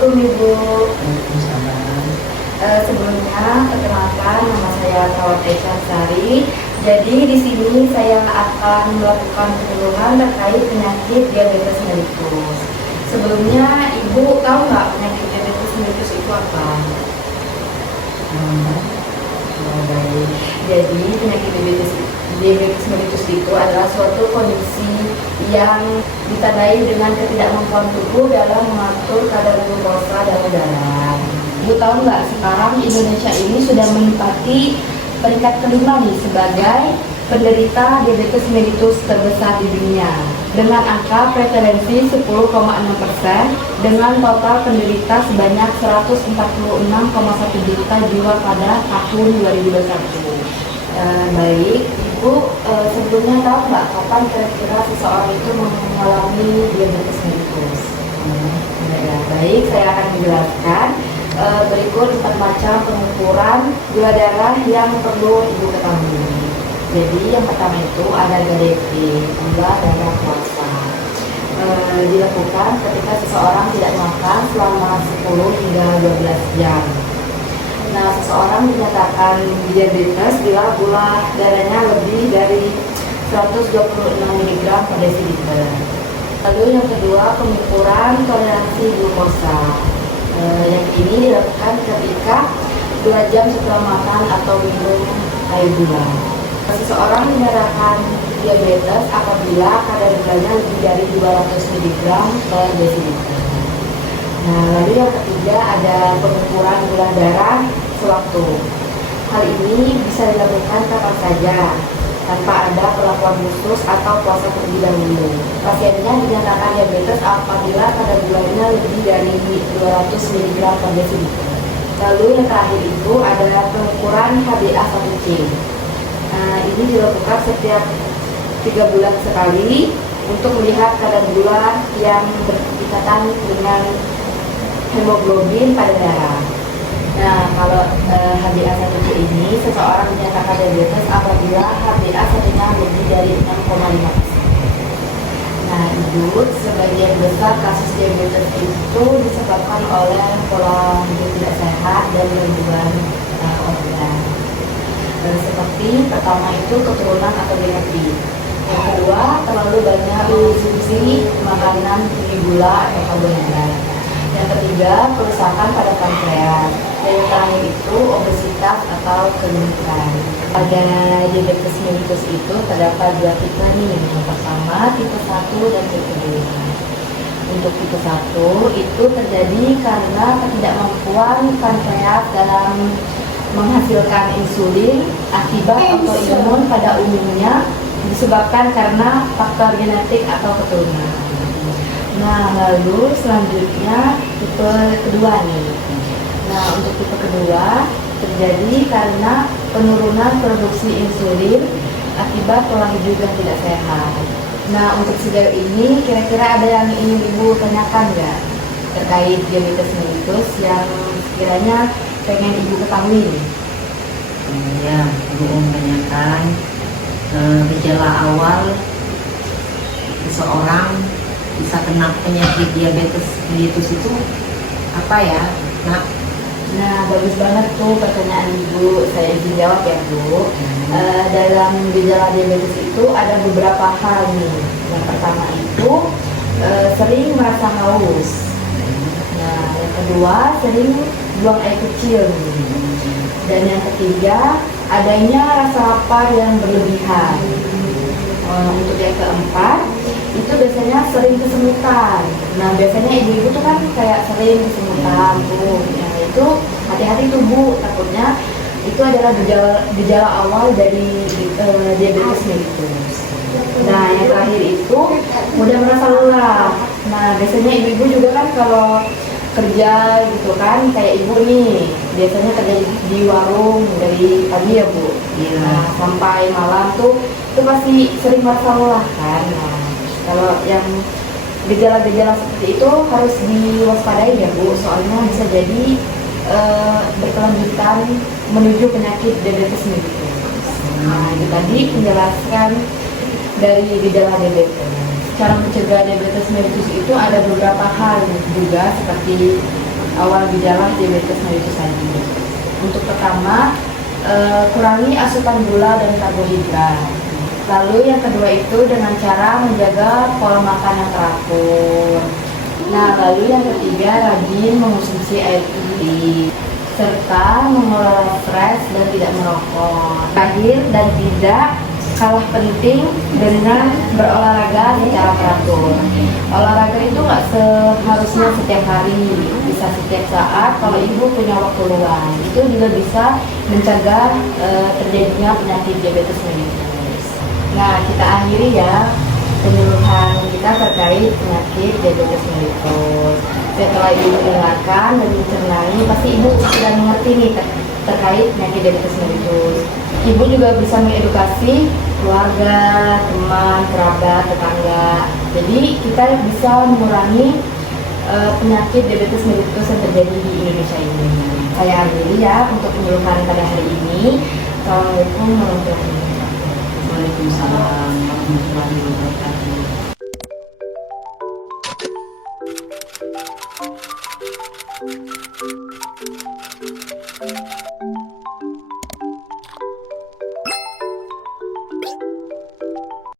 Assalamualaikum Ibu. Waalaikumsalam. Sebelumnya perkenalkan, nama saya Tawat Aisyah Sari. Jadi di sini saya akan melakukan penyuluhan terkait penyakit diabetes mellitus. Sebelumnya Ibu tahu nggak penyakit diabetes mellitus itu apa? Baik. Jadi penyakit diabetes mellitus itu adalah suatu kondisi yang ditandai dengan ketidakmampuan tubuh dalam mengatur kadar glukosa dalam darah. Ibu tahu nggak, sekarang Indonesia ini sudah menempati peringkat kelima nih sebagai penderita diabetes mellitus terbesar di dunia dengan angka prevalensi 10,6% dengan total penderita sebanyak 146,1 juta jiwa pada tahun 2021. Baik, Ibu sebelumnya tahu nggak kapan kira-kira seseorang itu mengalami diabetes mellitus? Ya, baik, saya akan menjelaskan. Berikut 4 macam pengukuran gula darah yang perlu Ibu ketahui. Jadi yang pertama itu ada GDP, gula darah puasa. Dilakukan ketika seseorang tidak makan selama 10 hingga 12 jam. Nah, seseorang dinyatakan diabetes bila gula darahnya lebih dari 126 mg per desiliter. Lalu yang kedua, pengukuran toleransi glukosa. Yang ini dilakukan ketika 2 jam setelah makan atau minum air gula. Seseorang dinyatakan diabetes apabila kadar gulanya lebih dari 200 mg per desiliter. Nah, lalu yang ketiga ada pengukuran gula darah sewaktu. Hal ini bisa dilakukan kapan saja tanpa ada perlakuan khusus atau puasa terlebih dahulu. Pasiennya dinyatakan diabetes apabila kadar gulanya lebih dari 200 mg per desiliter. Lalu yang terakhir itu adalah pengukuran HbA1c. Nah, ini dilakukan setiap 3 bulan sekali untuk melihat kadar gula yang berkaitan dengan hemoglobin pada darah. Nah, kalau HbA1c ini seseorang dinyatakan diabetes apabila HbA1c-nya lebih dari 6,5%. Nah, Ibu, sebagian besar kasus diabetes itu disebabkan oleh pola hidup tidak sehat dan gangguan organ. Seperti pertama itu keturunan atau genetik. Yang kedua, terlalu banyak konsumsi makanan tinggi gula atau karbohidrat. Yang ketiga, kerusakan pada pankreas. Dan yang terakhir itu obesitas atau kegemukan. Pada diabetes mellitus itu terdapat 2 tipe nih. Yang pertama tipe 1 dan tipe 2. Untuk tipe 1 itu terjadi karena ketidakmampuan pankreas dalam menghasilkan insulin akibat autoimun pada umumnya disebabkan karena faktor genetik atau keturunan. Nah, lalu selanjutnya tipe kedua nih. Nah, untuk tipe kedua terjadi karena penurunan produksi insulin akibat pola hidup yang tidak sehat. Nah, untuk sejauh ini kira-kira ada yang ingin Ibu tanyakan nggak terkait diabetes mellitus yang sekiranya pengen Ibu ketahui nih? Ya, Ibu menanyakan gejala awal seseorang bisa kena penyakit diabetes mellitus itu apa ya, Nak? Nah, bagus banget tuh pertanyaan Ibu. Saya izin jawab ya, Bu. Dalam gejala diabetes itu ada beberapa hal nih. Yang pertama itu sering merasa haus. Nah, yang kedua sering buang air kecil. Dan yang ketiga adanya rasa lapar yang berlebihan. Untuk yang keempat itu biasanya sering kesemutan. Nah, biasanya ibu-ibu tuh kan kayak sering kesemutan tuh. Nah, itu hati-hati tuh Bu, takutnya itu adalah gejala awal dari diabetes mellitus. Nah, yang terakhir itu mudah merasa lelah. Nah, biasanya ibu-ibu juga kan kalau kerja gitu kan, kayak Ibu nih biasanya kerja di warung dari pagi ya Bu. Nah, sampai malam tuh itu pasti sering merasa lelah kan. Nah, kalau yang gejala-gejala seperti itu harus diwaspadai ya Bu, soalnya bisa jadi berkelanjutan menuju penyakit diabetes mellitus. Nah, itu tadi penjelasan dari gejala diabetes. Cara mencegah diabetes mellitus itu ada beberapa hal juga, seperti awal gejala diabetes mellitus tadi. Untuk pertama, kurangi asupan gula dan karbohidrat. Lalu yang kedua itu dengan cara menjaga pola makan yang teratur. Nah, lalu yang ketiga, rajin mengonsumsi air putih serta mengelola stres dan tidak merokok. Terakhir dan tidak kalah penting dengan berolahraga secara teratur. Olahraga itu nggak seharusnya setiap hari, bisa setiap saat. Kalau ibu punya waktu luang, itu juga bisa mencegah terjadinya penyakit diabetes mellitus. Nah, kita akhiri ya penyuluhan kita terkait penyakit diabetes mellitus. Setelah ibu mendengarkan dan mencernai, pasti ibu sudah mengerti nih terkait penyakit diabetes mellitus. Ibu juga bisa mengedukasi keluarga, teman, kerabat, tetangga. Jadi kita bisa mengurangi penyakit diabetes mellitus yang terjadi di Indonesia ini. Saya akhiri ya untuk penyuluhan pada hari ini. Assalamualaikum warahmatullahi wabarakatuh. Waalaikumsalam warahmatullahi wabarakatuh.